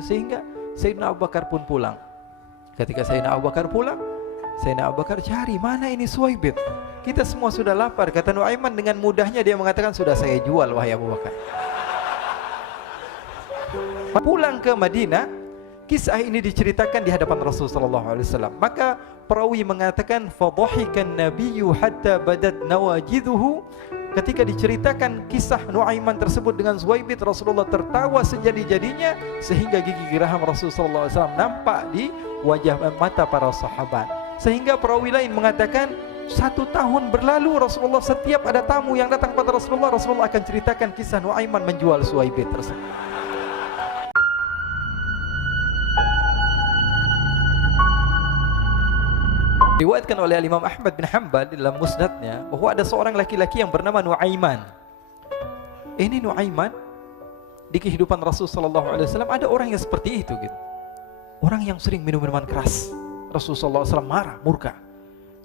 sehingga Sayyidina Abu Bakar pun pulang. Ketika Sayyidina Abu Bakar pulang, Sayyidina Abu Bakar cari, mana ini Suwaibit? Kita semua sudah lapar. Kata Nuaiman dengan mudahnya dia mengatakan, sudah saya jual wahai Abu Bakar. Pulang ke Madinah, kisah ini diceritakan di hadapan Rasulullah SAW. Maka perawi mengatakan, fadhahikan nabiyyu hatta badat nawajiduhu. Ketika diceritakan kisah Nuaiman tersebut dengan Suwaibit, Rasulullah tertawa sejadi-jadinya sehingga gigi geraham Rasulullah SAW nampak di wajah mata para sahabat. Sehingga perawi lain mengatakan 1 tahun berlalu Rasulullah setiap ada tamu yang datang pada Rasulullah, Rasulullah akan ceritakan kisah Nuaiman menjual Suwaibit tersebut. Diriwayatkan oleh Imam Ahmad bin Hanbal dalam musnadnya bahwa ada seorang laki-laki yang bernama Nuaiman. Ini Nuaiman di kehidupan Rasulullah SAW ada orang yang seperti itu gitu. Orang yang sering minum minuman keras. Rasulullah SAW marah, murka.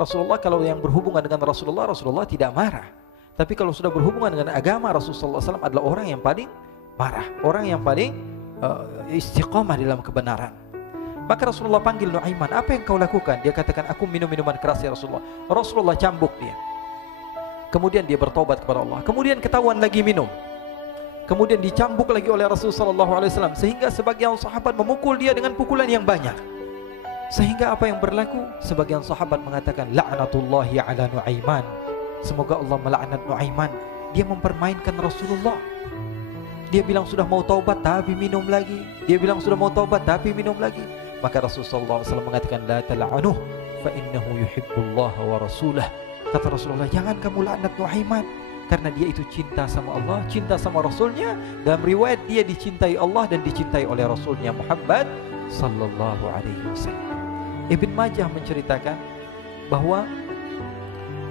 Rasulullah kalau yang berhubungan dengan Rasulullah tidak marah. Tapi kalau sudah berhubungan dengan agama, Rasulullah SAW adalah orang yang paling marah, orang yang paling istiqamah dalam kebenaran. Maka Rasulullah panggil Nuaiman, apa yang kau lakukan? Dia katakan, aku minum minuman keras ya Rasulullah. Rasulullah cambuk dia. Kemudian dia bertobat kepada Allah. Kemudian ketahuan lagi minum. Kemudian dicambuk lagi oleh Rasulullah SAW. Sehingga sebagian sahabat memukul dia dengan pukulan yang banyak. Sehingga apa yang berlaku? Sebagian sahabat mengatakan, la'natullahi ala Nuaiman. Semoga Allah melaknat Nuaiman. Dia mempermainkan Rasulullah. Dia bilang sudah mau taubat tapi minum lagi. Dia bilang sudah mau taubat tapi minum lagi. Maka Rasulullah SAW mengatakan, la tal'anuh fa innahu yuhibbullah wa rasulah. Kata Rasulullah, jangan kamu laknat Nuaiman, karena dia itu cinta sama Allah, cinta sama Rasulnya. Dalam riwayat dia dicintai Allah dan dicintai oleh Rasulnya Muhammad sallallahu alaihi wasallam. Ibn Majah menceritakan bahwa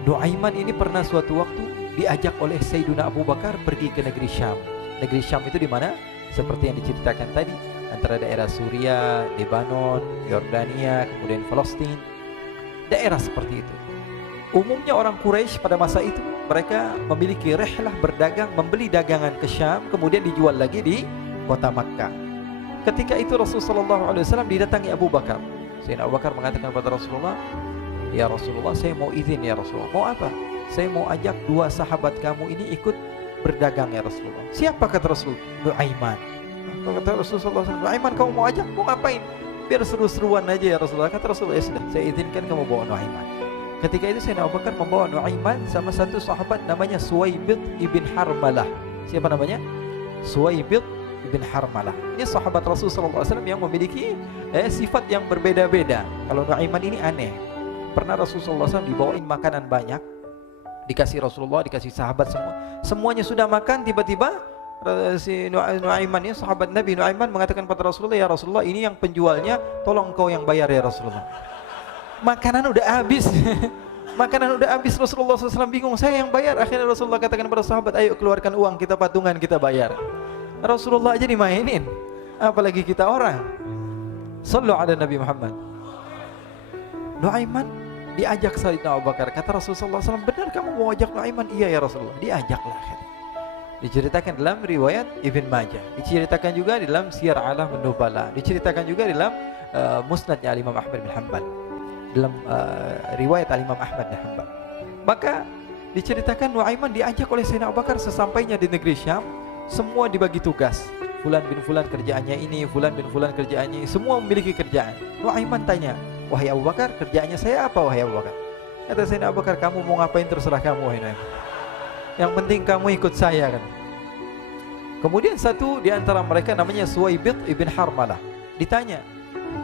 Nuaiman ini pernah suatu waktu diajak oleh Sayyidina Abu Bakar pergi ke negeri Syam. Negeri Syam itu di mana? Seperti yang diceritakan tadi, antara daerah Suriah, Lebanon, Yordania, kemudian Palestina. Daerah seperti itu. Umumnya orang Quraisy pada masa itu mereka memiliki rihlah berdagang, membeli dagangan ke Syam, kemudian dijual lagi di kota Makkah. Ketika itu Rasulullah SAW didatangi Abu Bakar. Sayyidina Abu Bakar mengatakan kepada Rasulullah, ya Rasulullah, saya mau izin ya Rasulullah. Mau apa? Saya mau ajak 2 sahabat kamu ini ikut berdagang ya Rasulullah. Siapa kata Rasul? Nuaiman. Kata Rasulullah, Nuaiman kamu mau ajak? Mau ngapain? Biar seru-seruan aja ya Rasulullah. Kata Rasulullah, ya sudah, saya izinkan kamu bawa Nuaiman. Ketika itu Sayyidina Abu Bakar membawa Nuaiman sama satu sahabat namanya Suwaibit ibn Harmalah. Siapa namanya? Suwaibit ibn Harmalah. Ini sahabat Rasulullah SAW yang memiliki sifat yang berbeda-beda. Kalau Nuaiman ini aneh. Pernah Rasulullah SAW dibawain makanan banyak, dikasih Rasulullah, dikasih sahabat semua. Semuanya sudah makan, tiba-tiba si Nuaiman ini, sahabat Nabi Nuaiman mengatakan kepada Rasulullah, ya Rasulullah, ini yang penjualnya, tolong engkau yang bayar ya Rasulullah. Makanan udah habis. Makanan udah habis, Rasulullah SAW bingung, saya yang bayar. Akhirnya Rasulullah katakan kepada sahabat, ayo keluarkan uang, kita patungan, kita bayar. Rasulullah aja dimainin, apalagi kita orang. Sallu ala Nabi Muhammad. Nuaiman diajak Sayyidina Abu Bakar. Kata Rasulullah SAW, benar kamu mau ajak Nuaiman? Iya ya Rasulullah. Diajaklah. Diceritakan dalam riwayat Ibn Majah, diceritakan juga dalam Siyar A'lam An-Nubala, diceritakan juga dalam musnadnya Imam Ahmad bin Hanbal, dalam riwayat Imam Ahmad bin Hanbal. Maka diceritakan Nuaiman diajak oleh Sayyidina Abu Bakar. Sesampainya di negeri Syam, semua dibagi tugas. Fulan bin Fulan kerjaannya ini, Fulan bin Fulan kerjaannya ini, semua memiliki kerjaan. Nuaiman tanya, wahai Abu Bakar, kerjaannya saya apa wahai Abu Bakar? Kata Sayyidina Abu Bakar, kamu mau ngapain terserah kamu wahai Nuaiman. Yang penting kamu ikut saya kan. Kemudian satu di antara mereka namanya Suwaibit ibn Harmalah. Ditanya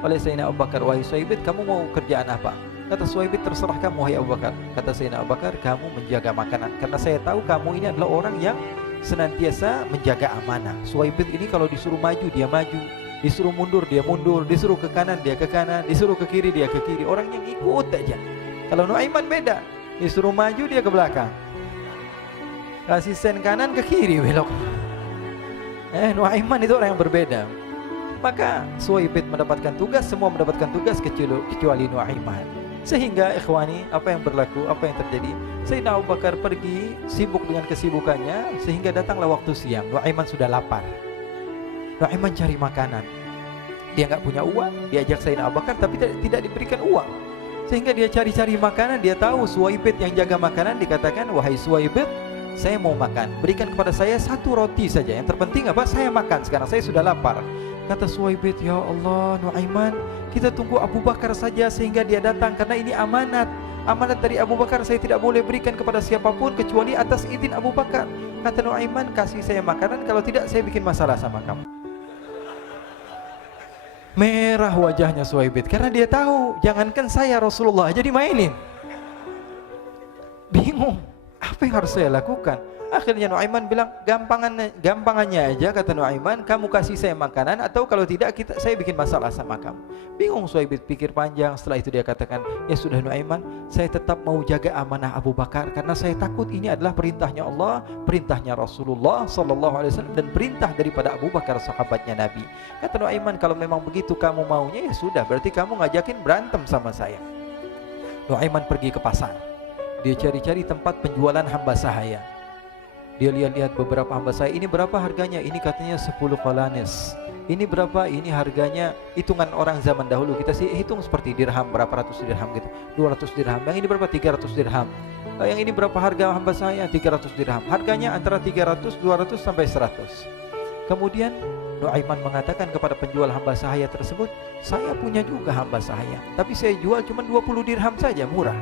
oleh Sayyidina Abu Bakar, wahai Suwaibit, kamu mau kerjaan apa? Kata Suwaibit, terserah kamu wahai Abu Bakar. Kata Sayyidina Abu Bakar, kamu menjaga makanan, karena saya tahu kamu ini adalah orang yang senantiasa menjaga amanah. Suwaibit ini kalau disuruh maju dia maju, disuruh mundur dia mundur, disuruh ke kanan dia ke kanan, disuruh ke kiri dia ke kiri. Orang yang ikut aja. Kalau Nuaiman beda, disuruh maju dia ke belakang, kasih sen kanan ke kiri belok. Nuaiman itu orang yang berbeda. Maka Suwaibit mendapatkan tugas, semua mendapatkan tugas kecuali Nuaiman. Sehingga ikhwani, apa yang berlaku, apa yang terjadi, Sayyidina Abu Bakar pergi sibuk dengan kesibukannya, sehingga datanglah waktu siang. Nuaiman sudah lapar. Nuaiman cari makanan. Dia nggak punya uang, diajak Sayyidina Abu Bakar tapi tidak diberikan uang. Sehingga dia cari-cari makanan, dia tahu Suwaibit yang jaga makanan, dikatakan, wahai Suwaibit, saya mau makan, berikan kepada saya 1 roti saja. Yang terpenting apa? Saya makan, sekarang saya sudah lapar. Kata Suwaibit, ya Allah Nuaiman, kita tunggu Abu Bakar saja sehingga dia datang, karena ini amanat. Amanat dari Abu Bakar, saya tidak boleh berikan kepada siapapun kecuali atas izin Abu Bakar. Kata Nuaiman, kasih saya makanan, kalau tidak saya bikin masalah sama kamu. Merah wajahnya Suwaibit karena dia tahu, jangankan saya, Rasulullah aja dimainin. Bingung, apa yang harus saya lakukan? Akhirnya Nuaiman bilang, gampangannya aja, kata Nuaiman, kamu kasih saya makanan, atau kalau tidak saya bikin masalah sama kamu. Bingung Suwaibit, pikir panjang. Setelah itu dia katakan, ya sudah Nuaiman, saya tetap mau jaga amanah Abu Bakar, karena saya takut ini adalah perintahnya Allah, perintahnya Rasulullah SAW, dan perintah daripada Abu Bakar, sahabatnya Nabi. Kata Nuaiman, kalau memang begitu kamu maunya, ya sudah, berarti kamu ngajakin berantem sama saya. Nuaiman pergi ke pasar, dia cari-cari tempat penjualan hamba sahaya. Dia lihat-lihat beberapa hamba sahaya, ini berapa harganya? Ini katanya 10 qalanes. Ini berapa? Ini harganya, hitungan orang zaman dahulu, kita sih hitung seperti dirham, berapa ratus dirham gitu, 200 dirham. Yang ini berapa? 300 dirham. Yang ini berapa harga hamba sahaya? 300 dirham. Harganya antara 300, 200 sampai 100. Kemudian Nuaiman mengatakan kepada penjual hamba sahaya tersebut, saya punya juga hamba sahaya, tapi saya jual cuma 20 dirham saja, murah.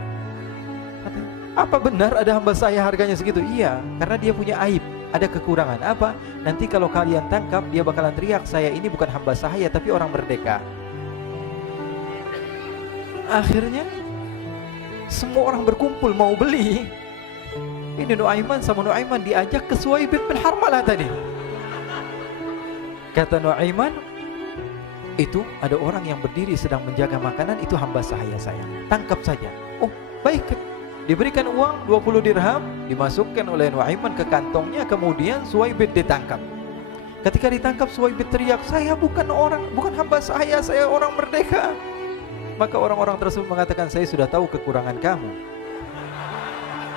Katanya, apa benar ada hamba saya harganya segitu? Iya, karena dia punya aib, ada kekurangan. Apa? Nanti kalau kalian tangkap, dia bakalan teriak, saya ini bukan hamba sahaya tapi orang merdeka. Akhirnya semua orang berkumpul mau beli. Ini Nuaiman sama Nuaiman diajak ke Suwaibit bin Harmalah tadi. Kata Nuaiman, itu ada orang yang berdiri sedang menjaga makanan, itu hamba sahaya saya, tangkap saja. Oh baik. Diberikan uang 20 dirham, dimasukkan oleh Nuaiman ke kantongnya, kemudian Suwaibit ditangkap. Ketika ditangkap, Suwaibit teriak, saya bukan hamba saya orang merdeka. Maka orang-orang tersebut mengatakan, saya sudah tahu kekurangan kamu.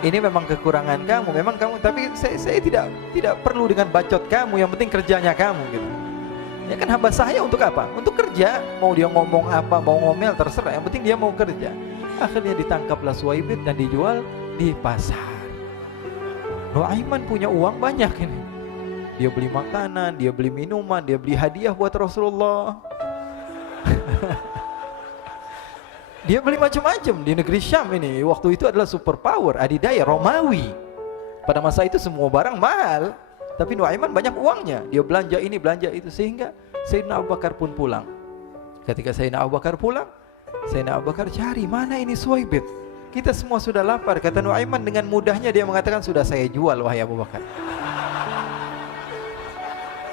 Ini memang kekurangan kamu, memang kamu, tapi saya tidak perlu dengan bacot kamu, yang penting kerjanya kamu gitu. Ya kan hamba saya untuk apa? Untuk kerja, mau dia ngomong apa, mau ngomel terserah, yang penting dia mau kerja. Akhirnya ditangkaplah Suwaibit dan dijual di pasar. Nuaiman punya uang banyak ini. Dia beli makanan, dia beli minuman, dia beli hadiah buat Rasulullah. Dia beli macam-macam di negeri Syam ini. Waktu itu adalah superpower, adidaya Romawi. Pada masa itu semua barang mahal, tapi Nuaiman banyak uangnya. Dia belanja ini, belanja itu, sehingga Sayyidina Abu Bakar pun pulang. Ketika Sayyidina Abu Bakar pulang, Sayyidina Abu Bakar cari, mana ini Suwaibit? Kita semua sudah lapar. Kata Nuaiman dengan mudahnya dia mengatakan, sudah saya jual wahai Abu Bakar.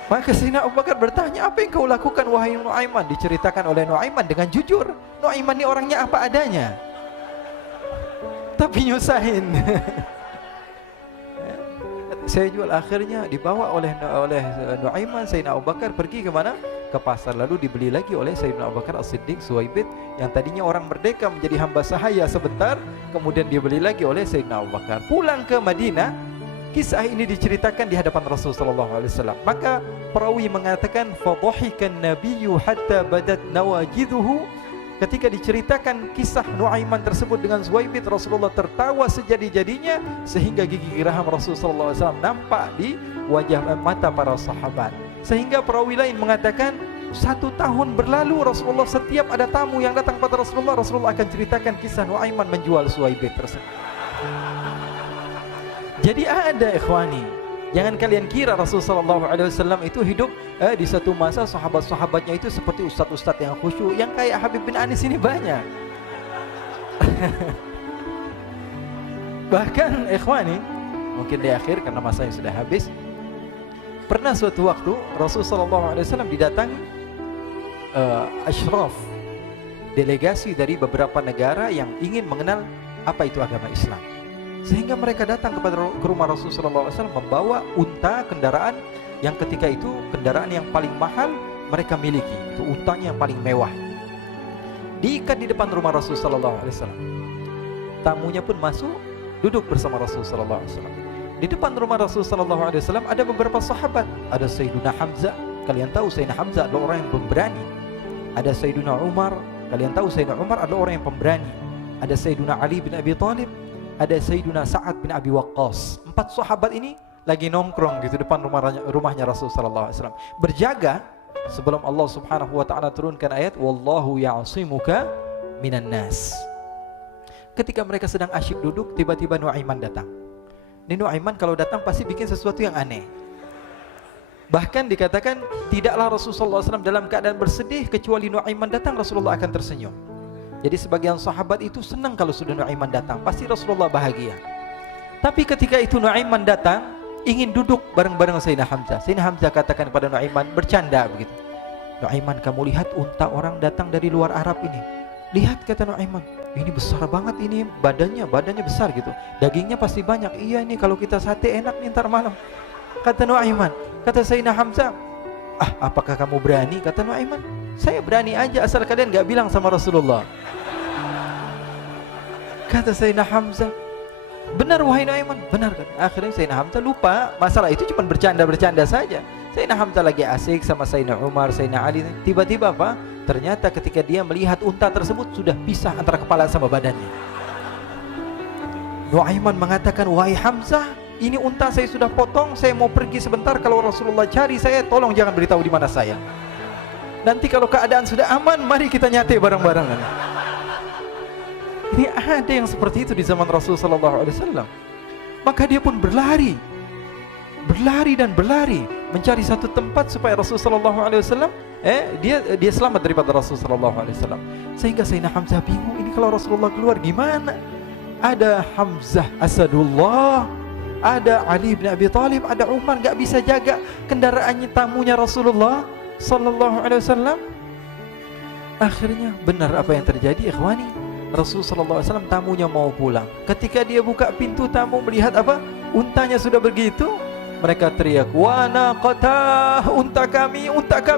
Maka Sayyidina Abu Bakar bertanya, apa yang kau lakukan wahai Nuaiman? Diceritakan oleh Nuaiman dengan jujur. Nuaiman ini orangnya apa adanya, tapi nyusahin. Saya jual. Akhirnya dibawa oleh Nuaiman, Sayyidina Abu Bakar pergi ke mana? Ke pasar, lalu dibeli lagi oleh Sayyidina Abu Bakar As-Siddiq. Suwaibit yang tadinya orang merdeka menjadi hamba sahaya sebentar, kemudian dibeli lagi oleh Sayyidina Abu Bakar. Pulang ke Madinah, kisah ini diceritakan di hadapan Rasulullah SAW. Maka perawi mengatakan, fadhahikan nabiyyu hatta badat nawajiduhu. Ketika diceritakan kisah Nuaiman tersebut dengan Suwaibit, Rasulullah tertawa sejadi-jadinya sehingga gigi geraham Rasulullah SAW nampak di wajah mata para sahabat. Sehingga perawi lain mengatakan, 1 tahun berlalu Rasulullah, setiap ada tamu yang datang pada Rasulullah akan ceritakan kisah Nuaiman menjual Suwaibit tersebut. Jadi ada ikhwani, jangan kalian kira Rasulullah SAW itu hidup di satu masa sahabat-sahabatnya itu seperti ustadz-ustadz yang khusyuk, yang kayak Habib bin Anis ini banyak. Bahkan ikhwani, mungkin di akhir karena masa yang sudah habis, pernah suatu waktu Rasulullah SAW didatangi asyraf, delegasi dari beberapa negara yang ingin mengenal apa itu agama Islam. Sehingga mereka datang ke rumah Rasulullah SAW membawa unta, kendaraan yang ketika itu kendaraan yang paling mahal mereka miliki, itu untanya yang paling mewah. Diikat di depan rumah Rasulullah SAW. Tamunya pun masuk, duduk bersama Rasulullah SAW. Di depan rumah Rasulullah SAW ada beberapa sahabat. Ada Sayyidina Hamzah. Kalian tahu Sayyidina Hamzah adalah orang yang pemberani. ada Sayyiduna Umar. Kalian tahu Sayyidina Umar adalah orang yang pemberani. Ada Sayyiduna Ali bin Abi Thalib, ada Sayyiduna Sa'ad bin Abi Waqqas. 4 sahabat ini lagi nongkrong gitu depan rumahnya Rasulullah sallallahu alaihi wasallam, berjaga sebelum Allah Subhanahu wa taala turunkan ayat wallahu ya'simuka minan nas. Ketika mereka sedang asyik duduk, tiba-tiba Nuaiman datang. Ini Nuaiman kalau datang pasti bikin sesuatu yang aneh. Bahkan dikatakan tidaklah Rasulullah SAW dalam keadaan bersedih, kecuali Nuaiman datang Rasulullah akan tersenyum. Jadi sebagian sahabat itu senang kalau sudah Nuaiman datang, pasti Rasulullah bahagia. Tapi ketika itu Nuaiman datang, ingin duduk bareng-bareng Sayyidina Hamzah. Sayyidina Hamzah katakan kepada Nuaiman, bercanda begitu, Nuaiman, kamu lihat unta orang datang dari luar Arab ini. Lihat, kata Nuaiman, ini besar banget ini, badannya besar gitu, dagingnya pasti banyak. Iya, ini kalau kita sate enak nih ntar malam, kata Nuaiman. Kata Sayyidina Hamzah, apakah kamu berani? Kata Nuaiman, saya berani aja asal kalian gak bilang sama Rasulullah. Kata Sayyidina Hamzah, benar wahai Nuaiman, benar kan? Akhirnya Sayyidina Hamzah lupa masalah itu, cuma bercanda-bercanda saja. Sayyidina Hamzah lagi asik sama Sayyidina Umar, Sayyidina Ali. Tiba-tiba apa? Ternyata ketika dia melihat unta tersebut sudah pisah antara kepala sama badannya. Nuaiman mengatakan, wahai Hamzah, ini unta saya sudah potong, saya mau pergi sebentar. Kalau Rasulullah cari saya, tolong jangan beritahu di mana saya. Nanti kalau keadaan sudah aman, mari kita nyate bareng-barengan. Ini ada yang seperti itu di zaman Rasulullah SAW. Maka dia pun berlari dan berlari mencari satu tempat supaya Rasulullah SAW dia selamat daripada Rasulullah SAW. Sehingga Sayyidina Hamzah bingung, ini kalau Rasulullah keluar gimana? Ada Hamzah Asadullah, ada Ali bin Abi Thalib, ada Umar, gak bisa jaga kendaraannya, tamunya Rasulullah sallallahu alaihi wasallam. Akhirnya benar apa yang terjadi, ikhwani. Rasulullah sallallahu alaihi wasallam tamunya mau pulang. Ketika dia buka pintu tamu melihat apa? Untanya sudah begitu. Mereka teriak, "Wa naqata, unta kami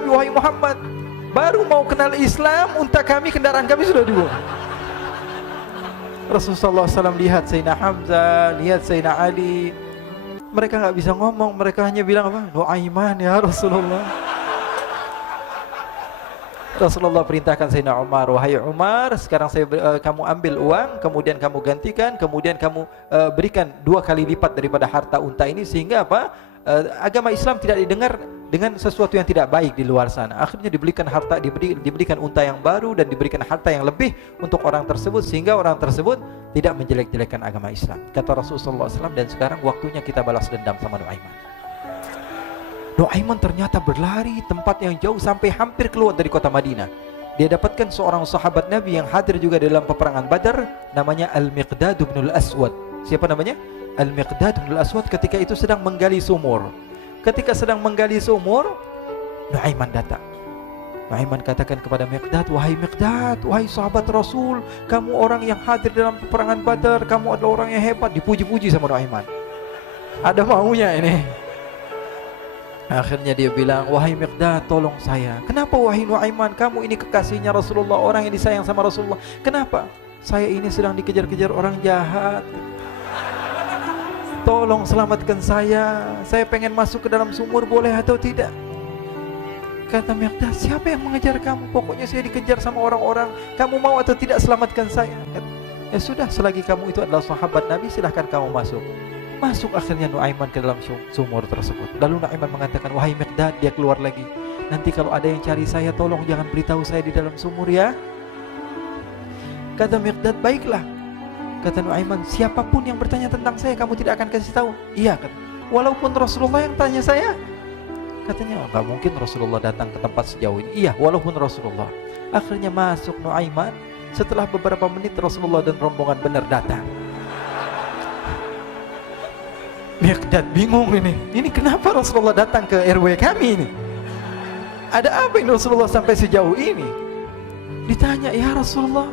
wahai Muhammad. Baru mau kenal Islam, unta kami, kendaraan kami sudah dibuang." Rasulullah SAW lihat Sayyidina Hamzah, lihat Sayyidina Ali. Mereka nggak bisa ngomong, mereka hanya bilang apa? Nuaiman ya Rasulullah. Rasulullah perintahkan Sayyidina Umar, wahai Umar, sekarang kamu ambil uang, kemudian kamu gantikan, kemudian kamu berikan 2 kali lipat daripada harta unta ini, sehingga apa? Agama Islam tidak didengar dengan sesuatu yang tidak baik di luar sana. Akhirnya diberikan harta, diberikan unta yang baru dan diberikan harta yang lebih untuk orang tersebut, sehingga orang tersebut tidak menjelek-jelekan agama Islam. Kata Rasulullah SAW, dan sekarang waktunya kita balas dendam sama Nuaiman. Nuaiman ternyata berlari tempat yang jauh sampai hampir keluar dari kota Madinah. Dia dapatkan seorang sahabat Nabi yang hadir juga dalam peperangan Badar, namanya Al-Miqdad bin Al-Aswad. Siapa namanya? Al-Miqdad bin Al-Aswad ketika itu sedang menggali sumur. Ketika sedang menggali sumur, Nuaiman datang. Nuaiman katakan kepada Miqdad, wahai Miqdad, wahai sahabat Rasul, kamu orang yang hadir dalam peperangan Badar, kamu adalah orang yang hebat. Dipuji-puji sama Nuaiman. Ada maunya ini. Akhirnya dia bilang, wahai Miqdad, tolong saya. Kenapa wahai Nuaiman, kamu ini kekasihnya Rasulullah, orang yang disayang sama Rasulullah. Kenapa? Saya ini sedang dikejar-kejar orang jahat. Tolong selamatkan saya pengen masuk ke dalam sumur, boleh atau tidak? Kata Miqdad, siapa yang mengejar kamu? Pokoknya saya dikejar sama orang-orang. Kamu mau atau tidak selamatkan saya? Ya sudah, selagi kamu itu adalah sahabat Nabi, silahkan kamu masuk. Masuk akhirnya Nuaiman ke dalam sumur tersebut. Lalu Nuaiman mengatakan, wahai Miqdad, dia keluar lagi. Nanti kalau ada yang cari saya, tolong jangan beritahu saya di dalam sumur ya. Kata Miqdad, baiklah. Kata Nuaiman, siapapun yang bertanya tentang saya, kamu tidak akan kasih tahu? Iya, kata. Walaupun Rasulullah yang tanya saya? Katanya, enggak mungkin Rasulullah datang ke tempat sejauh ini. Iya, walaupun Rasulullah. Akhirnya masuk Nuaiman. Setelah beberapa menit Rasulullah dan rombongan benar datang. Miqdad bingung ini. Ini kenapa Rasulullah datang ke RW kami ini? Ada apa ini Rasulullah sampai sejauh ini? Ditanya, ya Rasulullah,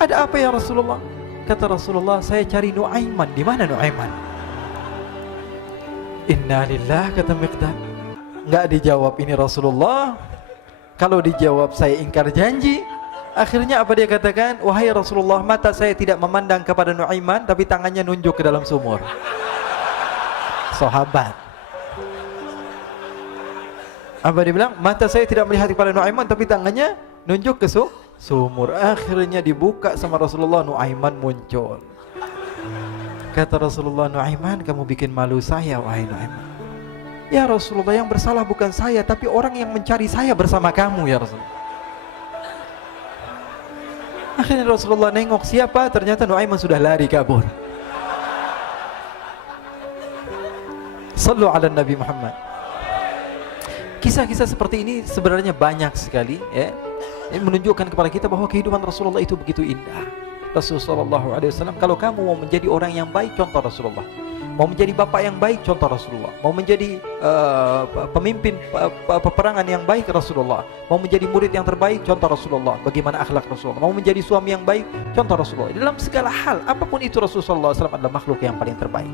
ada apa ya Rasulullah? Kata Rasulullah, saya cari Nuaiman. Di mana Nuaiman? Inna lillah, kata Miqdad. Enggak dijawab ini Rasulullah. Kalau dijawab saya ingkar janji. Akhirnya apa dia katakan? Wahai Rasulullah, mata saya tidak memandang kepada Nuaiman, tapi tangannya nunjuk ke dalam sumur. Sahabat. Apa dia bilang? Mata saya tidak melihat kepada Nuaiman, tapi tangannya nunjuk ke sumur. Akhirnya dibuka sama Rasulullah, Nuaiman muncul. Kata Rasulullah, Nuaiman, kamu bikin malu saya, wahai Nuaiman. Ya Rasulullah, yang bersalah bukan saya, tapi orang yang mencari saya bersama kamu ya Rasulullah. Akhirnya Rasulullah nengok, siapa? Ternyata Nuaiman sudah lari kabur. Sallu ala Nabi Muhammad. Kisah-kisah seperti ini sebenarnya banyak sekali ya. Ini menunjukkan kepada kita bahwa kehidupan Rasulullah itu begitu indah. Rasulullah SAW, kalau kamu mau menjadi orang yang baik, contoh Rasulullah. Mau menjadi bapak yang baik, contoh Rasulullah. Mau menjadi pemimpin peperangan yang baik, Rasulullah. Mau menjadi murid yang terbaik, contoh Rasulullah. Bagaimana akhlak Rasulullah. Mau menjadi suami yang baik, contoh Rasulullah. Dalam segala hal, apapun itu Rasulullah SAW adalah makhluk yang paling terbaik.